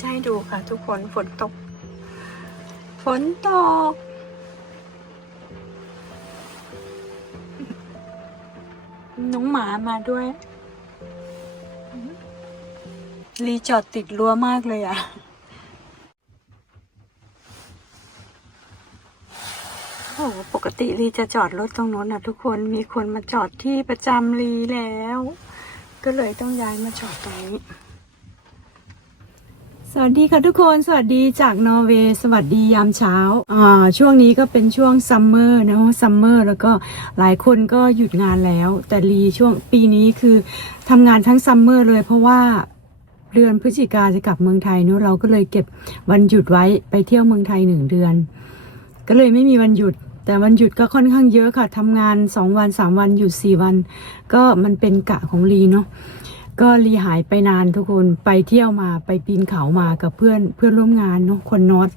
จะให้ดูค่ะ ทุกคนฝนตก ฝนตก น้องหมามาด้วย รีจอดติดรั้วมากเลยอะโอ้ปกติรีจะจอดรถตรงโน้นนะทุกคนมีคนมาจอดที่ประจำรีแล้ว ก็เลยต้องย้ายมาจอดตรงนี้ สวัสดีค่ะทุกคนสวัสดีจากนอร์เวย์สวัสดียามเช้าอ่าช่วงนี้ก็เป็นช่วงซัมเมอร์นะซัมเมอร์แล้วก็หลายคนก็หยุดงานแล้ว แต่รีช่วงปีนี้คือทำงานทั้งซัมเมอร์เลยเพราะว่าเดือนพฤศจิกาจะกลับเมืองไทยเนอะเราก็เลยเก็บวันหยุดไว้ไปเที่ยวเมืองไทยหนึ่งเดือน ก็เลยไม่มีวันหยุด แต่วันหยุดก็ค่อนข้างเยอะค่ะทำงานสองวันสามวันหยุดสี่วัน ก็มันเป็นกะของรีเนาะ ก็รีหายไปนานทุกคนไปเที่ยวมาไปปีนเขามากับเพื่อนเพื่อนร่วมงานเนาะคนนอต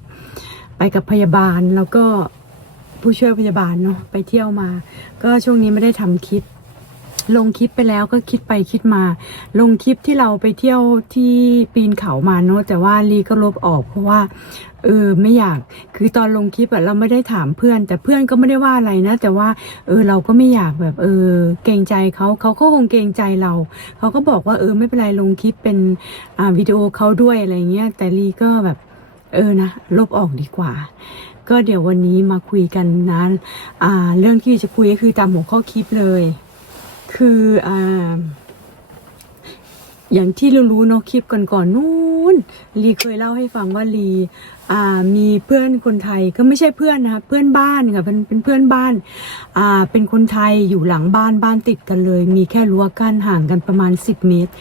ไปกับพยาบาลแล้วก็ผู้ช่วยพยาบาลเนาะไปเที่ยวมา ก็ช่วงนี้ไม่ได้ทำคลิป ลงคลิปไปแล้วก็คิดไปคิดมา ลงคลิปที่เราไปเที่ยวที่ปีนเขามาเนาะแต่ว่าลีก็ลบออกเพราะว่าเออไม่อยากคือตอนลงคลิปอะเราไม่ได้ถามเพื่อน แต่เพื่อนก็ไม่ได้ว่าอะไรนะ แต่ว่าเออเราก็ไม่อยากแบบเออเกรงใจเขาเขาก็คงเกรงใจเรา เขาก็บอกว่าเออไม่เป็นไรลงคลิปเป็นอ่าวิดีโอเขาด้วยอะไรเงี้ยแต่ลีก็แบบเออนะลบออกดีกว่า ก็เดี๋ยววันนี้มาคุยกันนะอ่าเรื่องที่จะคุยก็คือตามหัวข้อคลิปเลย คืออ่าอย่างที่เรารู้เนาะคลิปก่อนๆนู้นลีเคยเล่าให้ฟังว่าลีอ่ามีเพื่อนคนไทยก็ไม่ใช่เพื่อนนะคะเพื่อนบ้านค่ะเป็นเป็นเพื่อนบ้านอ่าเป็นคนไทยอยู่หลังบ้านบ้านติดกันเลย มีแค่รั้วกั้นห่างกันประมาณ 10 เมตร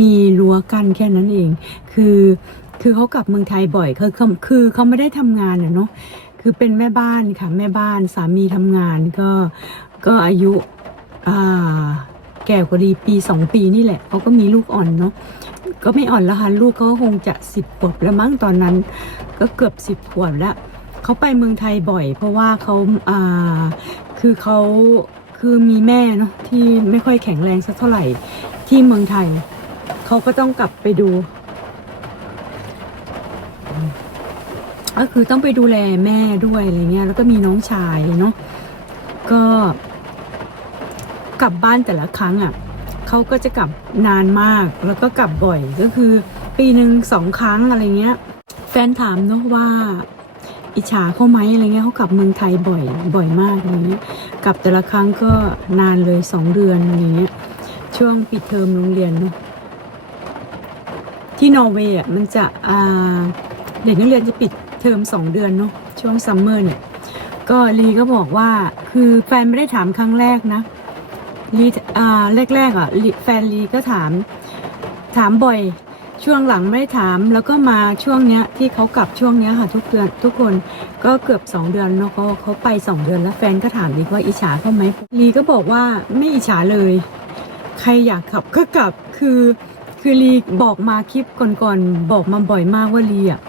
มีรั้วกั้นแค่นั้นเอง คือคือเขากลับเมืองไทยบ่อยคือเขาคือเขาไม่ได้ทำงานเนาะคือเป็นแม่บ้านค่ะแม่บ้านสามีทำงานก็ก็อายุ แก่กว่าดีปีสองปีนี่แหละเขาก็มีลูกอ่อนเนาะก็ไม่อ่อนแล้วค่ะลูกเขาก็คงจะสิบขวบแล้วมั้งตอนนั้น ก็เกือบสิบขวบแล้วเขาไปเมืองไทยบ่อย เพราะว่าเขาอ่าคือเขาคือมีแม่เนาะที่ไม่ค่อยแข็งแรงสักเท่าไหร่ที่เมืองไทยเขาก็ต้องกลับไปดูก็คือต้องไปดูแลแม่ด้วยอะไรเงี้ยแล้วก็มีน้องชายเนาะก็ กลับบ้านแต่ละครั้งอะเขาก็จะกลับนานมากแล้วก็กลับบ่อยก็คือ ปีหนึ่งสองครั้งอะไรเงี้ย แฟนถามเนอะว่า อิจฉาเขาไหมอะไรเงี้ยเขากลับเมืองไทยบ่อยบ่อยมากอะไรเงี้ยกลับแต่ละครั้งก็นานเลยสองเดือนอะไรเงี้ยช่วงปิดเทอมโรงเรียนเนอะที่นอร์เวย์อะมันจะอ่าเด็กนักเรียนจะปิดเทอมสองเดือนเนาะช่วงซัมเมอร์เนี่ยก็ลีก็บอกว่าคือแฟนไม่ได้ถามครั้งแรกนะ ลีอ่าแรกๆอะแฟนลีก็ถาม ถามบ่อย ช่วงหลังไม่ได้ถาม แล้วก็มาช่วงเนี้ยที่เขากลับช่วงเนี้ยค่ะทุกเดือนทุกคนก็เกือบสองเดือนเนาะเขาเขาไปสองเดือนแล้วแฟนก็ถามลีว่าอิจฉาเขาไหมลีก็บอกว่าไม่อิจฉาเลย ใครอยากขับก็กลับคือคือลีบอกมาคลิปก่อนๆบอกมาบ่อยมากว่าลีอะ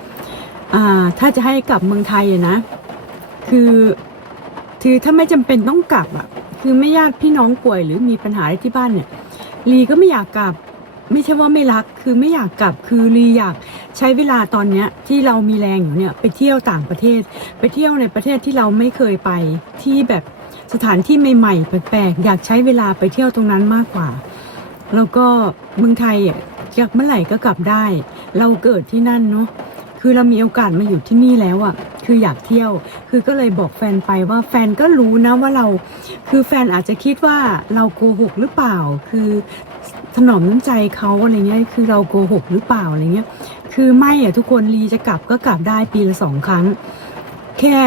อ่าถ้าจะให้กลับเมืองไทยอะนะ คือคือถ้าไม่จำเป็นต้องกลับอะ คือไม่ญาติพี่น้องป่วยหรือมีปัญหาอะไรที่บ้านเนี่ยลีก็ไม่อยากกลับ ไม่ใช่ว่าไม่รัก คือไม่อยากกลับ คือลีอยากใช้เวลาตอนเนี้ยที่เรามีแรงอยู่เนี่ยไปเที่ยวต่างประเทศ ไปเที่ยวในประเทศที่เราไม่เคยไปที่แบบสถานที่ใหม่ๆแปลกๆอยากใช้เวลาไปเที่ยวตรงนั้นมากกว่า แล้วก็เมืองไทยอะอยากเมื่อไหร่ก็กลับได้ เราเกิดที่นั่นเนาะ คือเรามีโอกาสมาอยู่ที่นี่แล้วอะคืออยากเที่ยว คือก็เลยบอกแฟนไปว่าแฟนก็รู้นะว่าเรา คือแฟนอาจจะคิดว่าเราโกหกหรือเปล่า คือถนอมน้ำใจเขาอะไรเงี้ยคือเราโกหกหรือเปล่าอะไรเงี้ยคือไม่อะทุกคนลีจะกลับก็กลับได้ปีละสองครั้ง แค่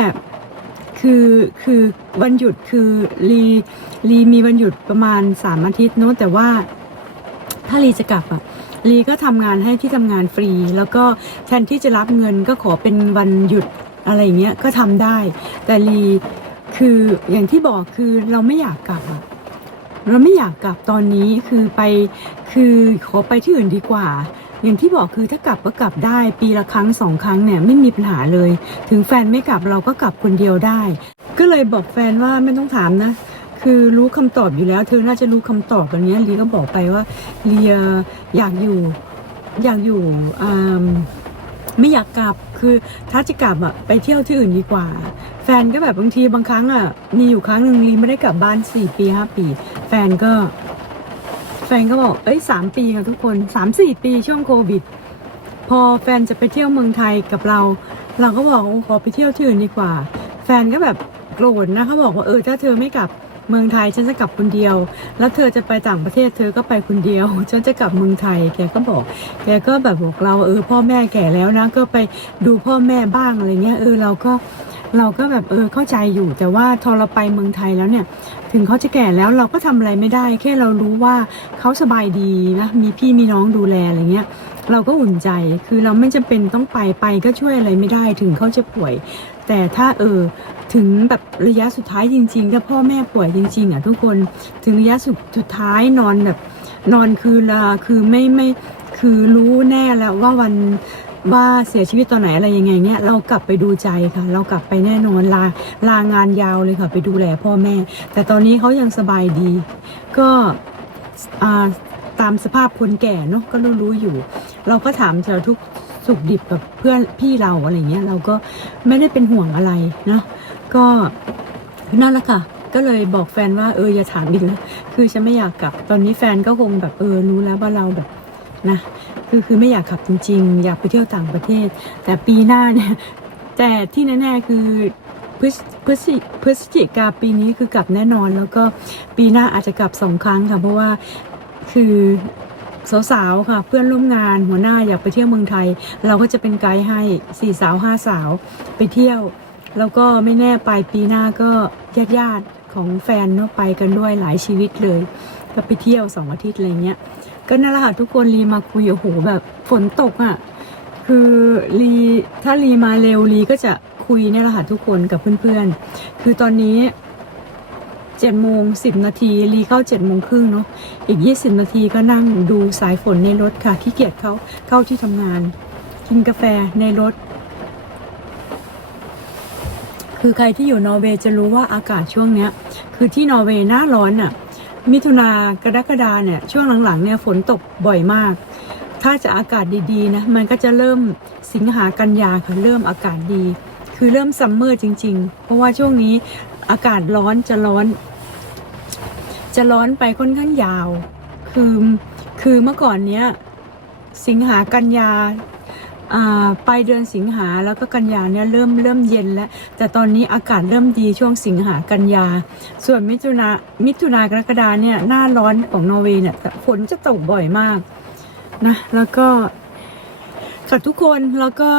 คือคือวันหยุดคือลีลีมีวันหยุดประมาณสามอาทิตย์เนอะแต่ว่าถ้าลีจะกลับอะ ลีก็ทำงานให้ที่ทำงานฟรี แล้วก็แทนที่จะรับเงินก็ขอเป็นวันหยุดอะไรเงี้ยก็ทำได้ แต่ลีคืออย่างที่บอกคือเราไม่อยากกลับอะเราไม่อยากกลับตอนนี้คือไปคือขอไปที่อื่นดีกว่า อย่างที่บอกคือถ้ากลับก็กลับได้ ปีละครั้งสองครั้งเนี่ยไม่มีปัญหาเลย ถึงแฟนไม่กลับเราก็กลับคนเดียวได้ ก็เลยบอกแฟนว่าไม่ต้องถามนะ คือรู้คำตอบอยู่แล้ว เธอน่าจะรู้คำตอบอันนี้ลีก็บอกไปว่าเลียอยากอยู่อยากอยู่อไม่อยากกลับคือถ้าจะกลับอะไปเที่ยวที่อื่นดีกว่า แฟนก็แบบบางทีบางครั้งอะมีอยู่ครั้งหนึ่งลีไม่ได้กลับบ้านสี่ปีห้าปี แฟนก็ แฟนก็บอกเอ้ยสามปีค่ะทุกคนสามสี่ปีช่วงโควิด พอแฟนจะไปเที่ยวเมืองไทยกับเรา เราก็บอกขอไปเที่ยวที่อื่นดีกว่า แฟนก็แบบโกรธนะเขาบอกว่าเออถ้าเธอไม่กลับ เมืองไทยฉันจะกลับคนเดียว แล้วเธอจะไปต่างประเทศเธอก็ไปคนเดียว ฉันจะกลับเมืองไทย แกก็บอก แกก็แบบบอกเราเออพ่อแม่แก่แล้วนะ ก็ไปดูพ่อแม่บ้างอะไรเงี้ยเออเราก็เราก็แบบเออเข้าใจอยู่แต่ว่าทอเราไปเมืองไทยแล้วเนี่ย ถึงเขาจะแก่แล้วเราก็ทำอะไรไม่ได้ แค่เรารู้ว่าเขาสบายดีนะมีพี่มีน้องดูแลอะไรเงี้ย เราก็อุ่นใจคือเราไม่จำเป็นต้องไปไปก็ช่วยอะไรไม่ได้ถึงเขาจะป่วย แต่ถ้าเออถึงแบบระยะสุดท้ายจริงๆถ้าพ่อแม่ป่วยจริงๆอะทุกคนถึงระยะสุดสุดท้ายนอนแบบนอนคือละคือไม่ไม่คือรู้แน่แล้วว่าวันว่าเสียชีวิตตอนไหนอะไรยังไงเนี่ยเรากลับไปดูใจค่ะ เรากลับไปแน่นอนลาลางานยาวเลยค่ะ ไปดูแลพ่อแม่ แต่ตอนนี้เขายังสบายดี ก็อ่า ตามสภาพคนแก่เนาะก็รู้รู้อยู่ เราก็ถามสารทุกสุขดิบกับเพื่อนพี่เราอะไรเงี้ยเราก็ไม่ได้เป็นห่วงอะไรนะก็นั่นแหละค่ะก็เลยบอกแฟนว่าเอออย่าถามอีกแล้วคือฉันไม่อยากกลับ ตอนนี้แฟนก็คงแบบเออรู้แล้วว่าเราแบบนะคือคือไม่อยากกลับจริง ๆ อยากไปเที่ยวต่างประเทศ แต่ปีหน้าเนี่ยแต่ที่แน่ๆคือพฤศพฤศจิกาปีนี้คือกลับแน่นอน แล้วก็ปีหน้าอาจจะกลับสองครั้งค่ะเพราะว่า คือสาวๆค่ะ เพื่อนร่วมงานหัวหน้าอยากไปเที่ยวเมืองไทย เราก็จะเป็นไกด์ให้สี่สาวห้าสาวไปเที่ยว แล้วก็ไม่แน่ปลายปีหน้าก็ญาติๆของแฟนเนาะไปกันด้วยหลายชีวิตเลย ก็ไปเที่ยวสองอาทิตย์อะไรเงี้ยก็นั่นแหละค่ะทุกคนรีมาคุยโอ้โหแบบฝนตกอะคือรีถ้ารีมาเร็วรีก็จะคุยเนี่ยแหละค่ะทุกคนกับเพื่อนๆ คือตอนนี้ เจ็ดโมงสิบนาทีรีเข้าเจ็ดโมงครึ่งเนาะอีกยี่สิบนาทีก็นั่งดูสายฝนในรถค่ะขี้เกียจเขาเข้าที่ทำงาน กินกาแฟในรถ คือใครที่อยู่นอร์เวย์จะรู้ว่าอากาศช่วงเนี้ย คือที่นอร์เวย์หน้าร้อนอะ มิถุนากรกฎาเนี่ย ช่วงหลังๆเนี่ยฝนตกบ่อยมาก ถ้าจะอากาศดีๆนะมันก็จะเริ่มสิงหากันยาค่ะเริ่มอากาศดี คือเริ่มซัมเมอร์จริง ๆ เพราะว่าช่วงนี้อากาศร้อนจะร้อน จะร้อนไปค่อนข้างยาว คือคือเมื่อก่อนเนี้ยสิงหากันยาอ่าปลายเดือนสิงหาแล้วก็กันยาเนี่ยเริ่มเริ่มเย็นแล้ว แต่ตอนนี้อากาศเริ่มดีช่วงสิงหากันยา ส่วนมิถุนามิถุนากรกฎาเนี่ยหน้าร้อนของนอร์เวย์เนี่ยฝนจะตกบ่อยมากนะแล้วก็ค่ะทุกคนแล้วก็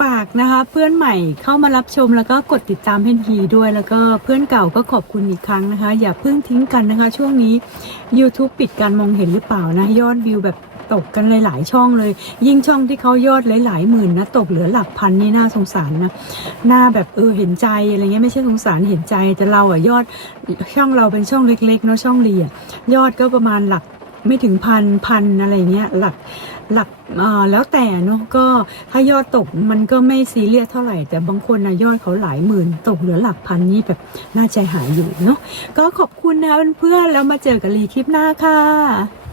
ฝากนะคะเพื่อนใหม่เข้ามารับชมแล้วก็กดติดตามเพนทีด้วยแล้วก็เพื่อนเก่าก็ขอบคุณอีกครั้งนะคะ อย่าเพิ่งทิ้งกันนะคะ ช่วงนี้ YouTube ปิดการมองเห็นหรือเปล่านะยอดวิวแบบตกกันหลาย ๆ ช่องเลย ยิ่งช่องที่เขายอดหลาย ๆ หมื่นนะตกเหลือหลักพันนี่น่าสงสารนะหน้าแบบเออเห็นใจอะไรเงี้ยไม่ใช่สงสารเห็นใจแต่เราอะยอดช่องเราเป็นช่องเล็ก ๆ เนาะช่องเรียยอดก็ประมาณหลัก ไม่ถึงพันพันอะไรเงี้ยหลักหลักแล้วแต่เนาะก็ถ้ายอดตกมันก็ไม่ซีเรียสเท่าไหร่ แต่บางคนนะยอดเขาหลายหมื่นตกเหลือหลักพันนี่แบบน่าใจหายอยู่เนาะก็ขอบคุณนะเพื่อนๆแล้วมาเจอกันรีคลิปหน้าค่ะ